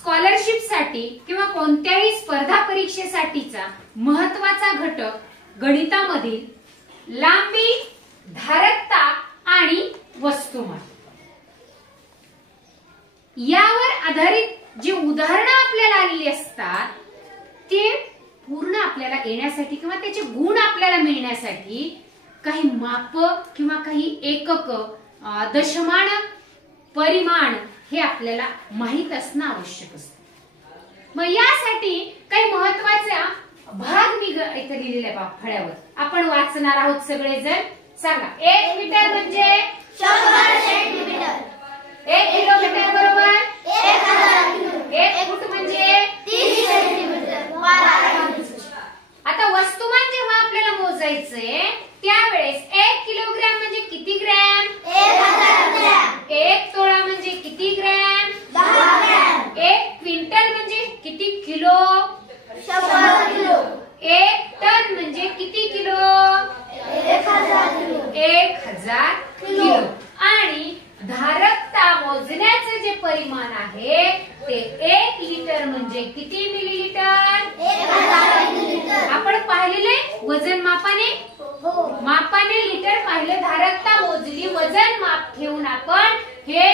Scholarship साठी किंवा कोणत्याही स्पर्धा परीक्षेसाठीचा महत्वाचा घटक गणितामधील लांबी, धारकता आणि वस्तुमान यावर आधारित जी उदाहरणं आपल्याला आलेली असतात ते पूर्ण आपल्याला येण्यासाठी किंवा त्याचे गुण आपल्याला मिळण्यासाठी काही माप किंवा काही एकक, दशमान, परिमाण हे आपल्याला माहित असणं आवश्यक असतं। मग यासाठी काही महत्वाचा भाग मी इथे लिहिलेला आहे फळ्यावर, आपण वाचणार आहोत सगळेजण। सांगा, 1 मीटर म्हणजे 100 सेंटीमीटर, 1 किलोमीटर बरोबर 1000 किलो, 1 फूट म्हणजे 30 सेंटीमीटर, 12 इंच। आता वस्तुमान जेव्हा आपल्याला मोजायचंय त्यावेळेस 1 किलोग्रॅम म्हणजे किती ग्रॅम? 1000 ग्रॅम। 1 तोळा म्हणजे किती ग्रॅम? 10 ग्रॅम। 1 क्विंटल म्हणजे किती किलो? 100 किलो। 1 टन म्हणजे किती किलो? 1000 किलो। 1000 किलो। आणि धारकता मोजण्याचे जे परिमाण आहे ते 1 लिटर म्हणजे किती मिलीलिटर? 1000 मिलीलिटर। आपण पाहिलेले वजन मापाने, मापाने लिटर पाहिले, धारकता मोजली, वजन माप ठेवून आपण हे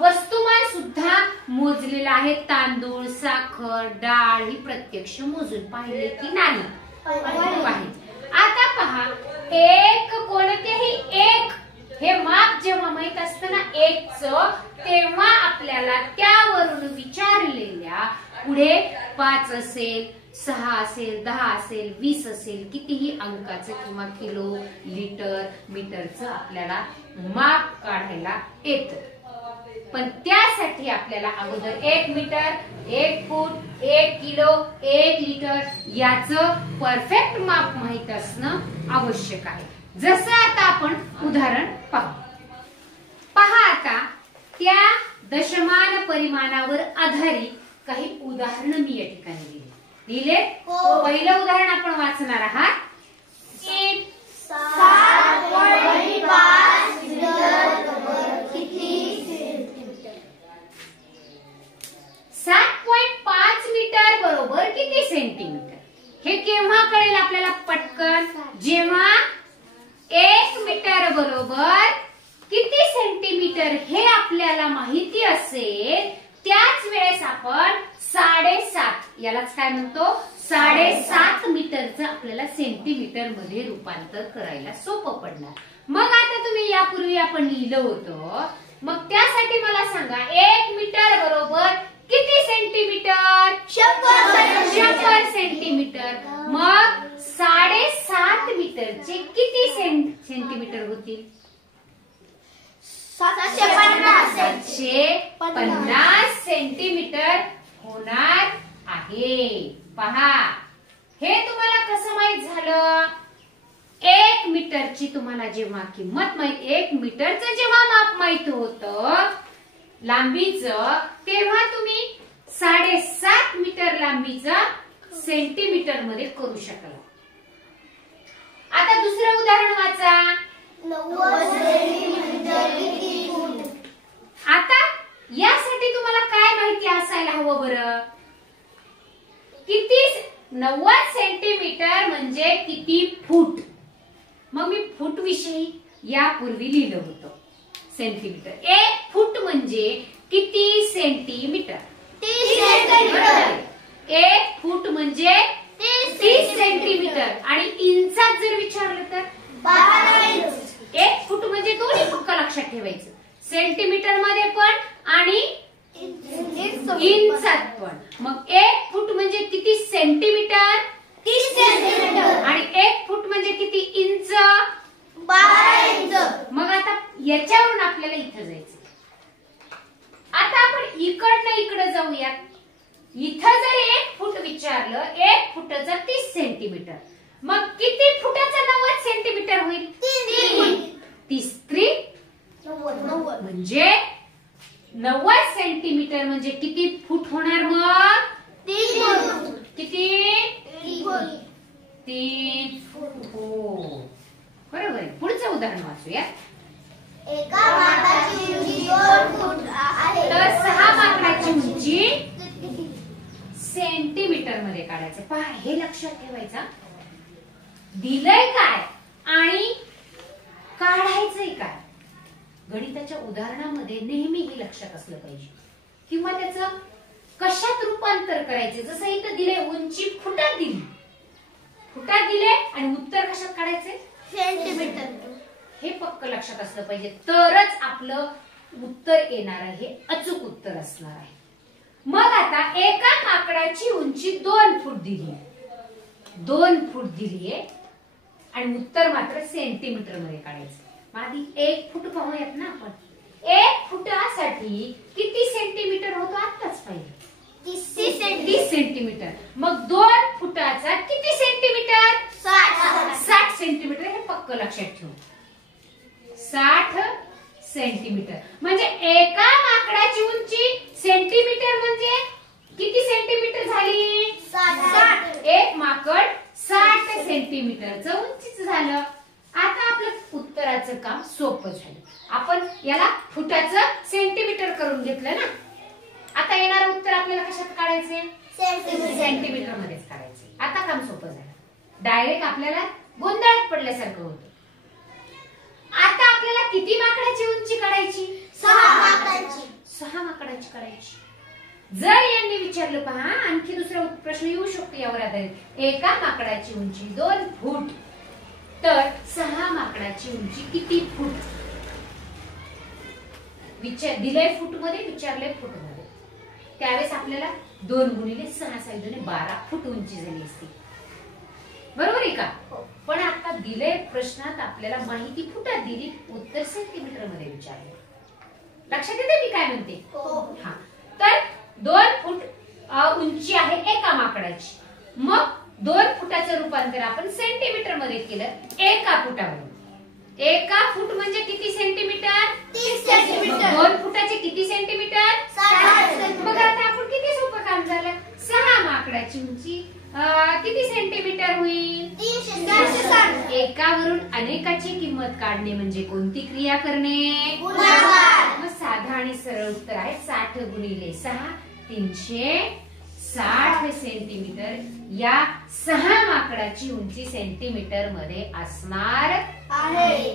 वस्तुमान सुद्धा मोजलेलं आहे। तांदूळ, साखर, डाळ ही प्रत्यक्ष मोजून पाहिले की नाही? पाहिले। आता पहा, एक कोणतेही एक हे माप जेव्हा माहित असतं ना एकचं, तेव्हा आपल्याला त्यावरून विचारलेल्या पुढे 5 असेल, 6 असेल, 10 असेल, 20 असेल, कितीही अंकाचं किंवा किलो, लिटर, मीटरचं आपल्याला माप काढायला येतं। पण त्यासाठी आपल्याला अगोदर 1 मीटर, 1 फूट, 1 किलो, 1 लिटर याचं परफेक्ट माप माहित असणं आवश्यक आहे। जसं आता आपण उदाहरण पाहू। पहा, आता त्या दशमान परिमाणावर आधारित काही उदाहरणं मी या ठिकाणी लिहिले। पहिलं उदाहरण आपण वाचणार आहात। 7.5 मीटर बरोबर किती सेंटीमीटर? 7.5 मीटर बरोबर किती सेंटीमीटर? हे केव्हा कळेल आपल्याला पटकन? जेव्हा 1 मीटर बरोबर किती सेंटीमीटर हे आपल्याला माहिती असेल त्याच वेळेस आपण 7.5 यालाच काय म्हणतो, 7.5 मीटरचं आपल्याला सेंटीमीटर मध्ये रूपांतर करायला सोपं पडणार। मग आता तुम्ही यापूर्वी आपण लिहिलं होतं, मग त्यासाठी मला सांगा 1 मीटर बरोबर किती सेंटीमीटर? 100 सेंटीमीटर। मग 7.5 मीटरचे किती सेंटीमीटर होतील? 750 सेंटीमीटर होणार आहे। पहा, हे तुम्हाला कसं माहित झालं? 1 मीटरची तुम्हाला जेव्हा किंमत माहित, 1 मीटरचं जेव्हा माप माहित होतं लांबीचं, तेव्हा तुम्ही 7.5 मीटर लांबीचं सेंटीमीटर मध्ये करू शकला। आता दुसरं उदाहरण वाचा। 90 सेंटीमीटर किती फूट? आता यासाठी तुम्हाला काय माहिती असायला हवं बरं? किती 90 सेंटीमीटर म्हणजे किती फूट? मग मी फूट विषयी यापूर्वी लिहिलं होतं सेंटीमीटर। 1 फूट म्हणजे किती सेंटीमीटर? 30 सेंटीमीटर। 1 फूट म्हणजे 30 सेंटीमीटर। आणि इंचात जर विचारलं तर 12 इंच। 1 फूट म्हणजे दोन्ही पक्क लक्षात ठेवायचं, सेंटीमीटर मध्ये पण आणि इंचात पण। मग 1 फूट म्हणजे किती सेंटीमीटर? 30 सेंटीमीटर। आणि 1 फूट म्हणजे किती इंच? 12 इंच। मग आता याच्यावरून आपल्याला इथं जायचं। आता आपण इकडनं इकडे जाऊयात। इथं जर 1 फूट विचारलं, 1 फुटाचं 30 सेंटीमीटर, मग किती फुटाचं 90 सेंटीमीटर होईल? 30 3 90 म्हणजे 90 सेंटीमीटर म्हणजे किती फूट होणार? मग 3 फूट। किती? 3 फूट। हो, बरोबर आहे। पुढचं उदाहरण वाचूया। एका माकडाची उंची 2 फूट आहे, तर 6 माकडाची उंची सेंटीमीटर मध्ये काढायचं. पहा, हे लक्षात ठेवायचं. दिलंय काय आणि काढायचंय काय, गणिताच्या उदाहरणामध्ये नेहमी हे लक्षात असलं पाहिजे. किंवा त्याचं कशात रूपांतर करायचे. जसं इथं दिले उंची फुटात दिली, फुटात दिले आणि उत्तर कशात काढायचे, सेंटीमीटर. हे पक्क लक्षात असलं पाहिजे. तरच आपलं उत्तर येणार आहे, हे अचूक उत्तर असणार आहे. मग आता एका माकडाची उंची 2 फूट दिली, 2 फूट दिलीये आणि उत्तर मात्र सेंटीमीटर मध्ये काढायचं. आधी 1 फूट पाहूयात ना आपण. 1 फुटासाठी किती सेंटीमीटर होतो आत्ताच पाहिजे, 30 सेंटीमीटर. मग 2 फुटाचा किती सेंटीमीटर, 60 सेंटीमीटर. हे पक्क लक्षात ठेवू, 60 सेंटीमीटर. म्हणजे एका माकडाची उंची सेंटीमीटर म्हणजे किती सेंटीमीटर झाली, 60. एक माकड 60 सेंटीमीटरचं उंचीच झालं. आता आपलं उत्तराचं काम सोपं झालं. आपण याला फुटाचं सेंटीमीटर करून घेतलं ना. आता येणारं उत्तर आपल्याला कशात काढायचे, सेंटीमीटर मध्येच काढायचे. आता काम सोपं झालं. डायरेक्ट आपल्याला गोंधळात पडल्यासारखं होतं. आता आपल्याला किती माकडाची उंची काढायची, 6 माकडांची. 6 माकडाची काढायची. जर यांनी विचारलं, पहा आणखी दुसरा प्रश्न येऊ शकतो यावर आधारित. एका माकडाची उंची 2 फूट, तर 6 माकडाची उंची किती फूट. दिलंय फूट मध्ये, विचारलंय फूट मध्ये. त्यावेळेस आपल्याला 2 गुणिले 6 साईडने 12 फूट उंची झाली असती. बरोबर आहे का. पण आता दिले प्रश्नात आपल्याला माहिती फुटात दिली, उत्तर सेंटीमीटर मध्ये विचारले. लक्षात येते मी काय म्हणते. हा, तर 2 फूट उंची आहे एका माकडाची. मग 2 फुटाचं रूपांतर आपण सेंटीमीटर मध्ये केलं एका फुटावरून. एका फूट म्हणजे किती सेंटीमीटर, 30 सेंटीमीटर. 2 फुटाचे किती सेंटीमीटर, 60 सेंटीमीटर. मग आता आपण किती सोपं काम झालं. 6 माकडाची उंची किती सेंटीमीटर होईल, 360. एकावरून अनेकाची किंमत काढणे म्हणजे कोणती क्रिया करणे, गुणाकार. मग साधा आणि सरळ उत्तर आहे 60 गुणिले 6, 360 सेंटीमीटर. या 6 माकडाची उंची सेंटीमीटर मध्ये असणार आहे.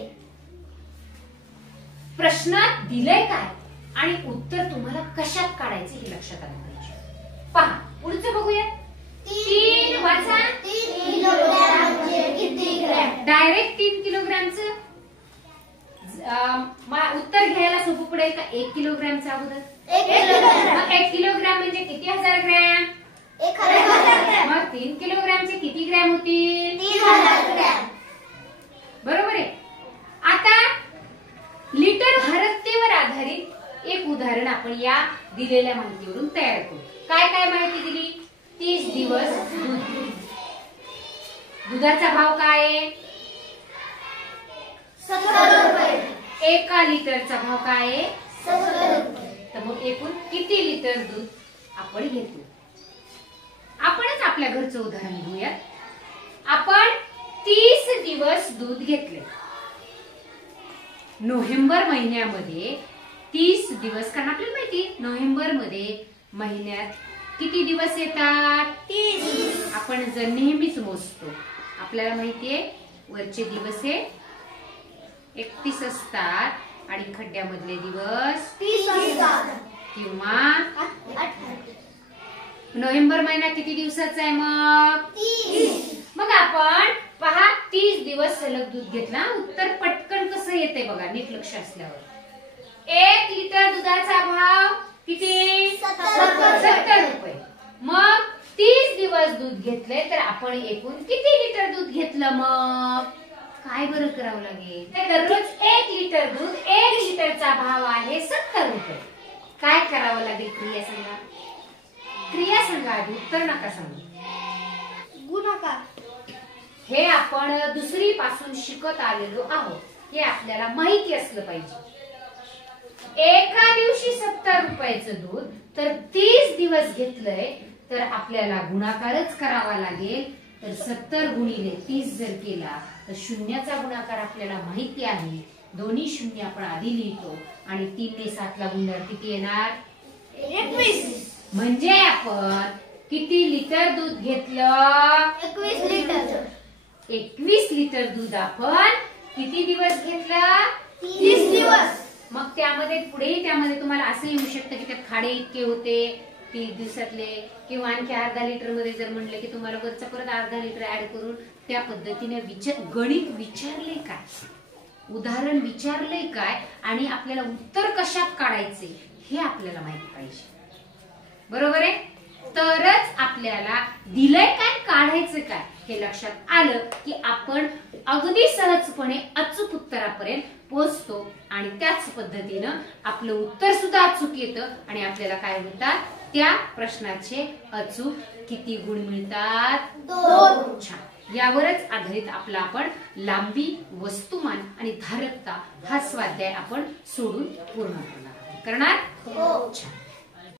प्रश्नात दिलंय काय आणि उत्तर तुम्हाला कशात काढायचे हे लक्षात आलं पाहिजे. पहा, पुढचं बघूया. 3 वाचा 3 किलोग्रॅम म्हणजे किती ग्रॅम. डायरेक्ट 3 किलोग्रॅमचं उत्तर घ्यायला सोपं पडेल का 1 किलोग्रॅमचं अगोदर. 1 किलोग्रॅम. मग 1 किलोग्रॅम म्हणजे किती हजार ग्रॅम, 1000 ग्रॅम. मग 3 किलोग्रॅमचे किती ग्रॅम होतील, 3000 ग्रॅम. बरोबर आहे. आता लिटर भारतीयवर आधारित एक उदाहरण आपण या दिलेल्या माहितीवरून तयार करू. काय काय माहिती दिली. 30 दिवस दूध. दुधाचा भाव काय आहे, 70 रुपये. 1 लिटरचा भाव काय आहे, 70 रुपये. तर मग एकूण किती लिटर दूध आपण घेतो. आपणच आपल्या घरचं उदाहरण घेऊया. आपण 30 दिवस दूध घेतले. नोव्हेंबर महिन्यामध्ये 30 दिवस, कारण आपल्याला माहिती नोव्हेंबर मध्ये महिन्यात किती दिवस येतात, 30. आपण जर नेहमीच मोजतो. आपल्याला माहितीये वरचे दिवस हे 31 असतात आणि खड्ड्यामधले दिवस 30 असतात. किंवा 28. नोव्हेंबर महिना किती दिवसाचा आहे मग, 30. मग आपण पहा 30 दिवस सलग दूध घेतला. उत्तर पटकन कसं येते बघा, नीट लक्ष असल्यावर. 1 लिटर दुधाचा भाव किती, 70 रुपये. मग 30 दिवस दूध घेतले तर आपण एकूण किती लिटर दूध घेतलं. मग काय बरं करावं लागेल, दररोज 1 लिटर दूध, 1 लिटरचा भाव आहे 70 रुपये. काय करावं लागेल, क्रिया सांगा. क्रिया सांगा, उत्तर नका सांगू. गुणाकार. हे आपण दुसरी पासून शिकत आलेलो आहोत, हे आपल्याला माहिती असलं पाहिजे. एका दिवशी 70 रुपयाचं दूध तर 30 दिवस घेतलंय तर आपल्याला गुणाकारच करावा लागेल. तर 70 गुणिले 30 जर केला तर शून्याचा गुणाकार आपल्याला माहिती आहे. दोन्ही शून्य आपण आधी लिहितो आणि 3 ने 7 ला गुणल्यावर किती येणार, 21. म्हणजे आपण किती लिटर दूध घेतलं? 21 लिटर. 21 लिटर दूध आपण किती दिवस घेतलं? 30 दिवस. मग त्यामध्ये तुम्हाला असं येऊ शकतं की त्यात खाडे इतके होते 30 दिवसातले, किंवा आणखी अर्धा लिटर मध्ये जर म्हणलं की तुम्हाला वरचा परत अर्धा लिटर ऍड करून त्या पद्धतीने गणित विचारले काय, उदाहरण विचारले काय, आणि आपल्याला उत्तर कशात काढायचे हे आपल्याला माहिती पाहिजे. बरोबर आहे? तरच आपल्याला दिलंय काय, काढायचं काय हे लक्षात आलं की आपण अगदी सहजपणे अचूक उत्तरापर्यंत पोहोचतो, आणि त्याच पद्धतीनं आपलं उत्तर सुद्धा अचूक येतं, आणि आपल्याला काय होतात, त्या प्रश्नाचे अचूक किती गुण मिळतात? 2. छान. यावरच आधारित आपला आपण लांबी, वस्तुमान आणि धारकता हा स्वाध्याय आपण सोडून पूर्ण करणार. हो. छान.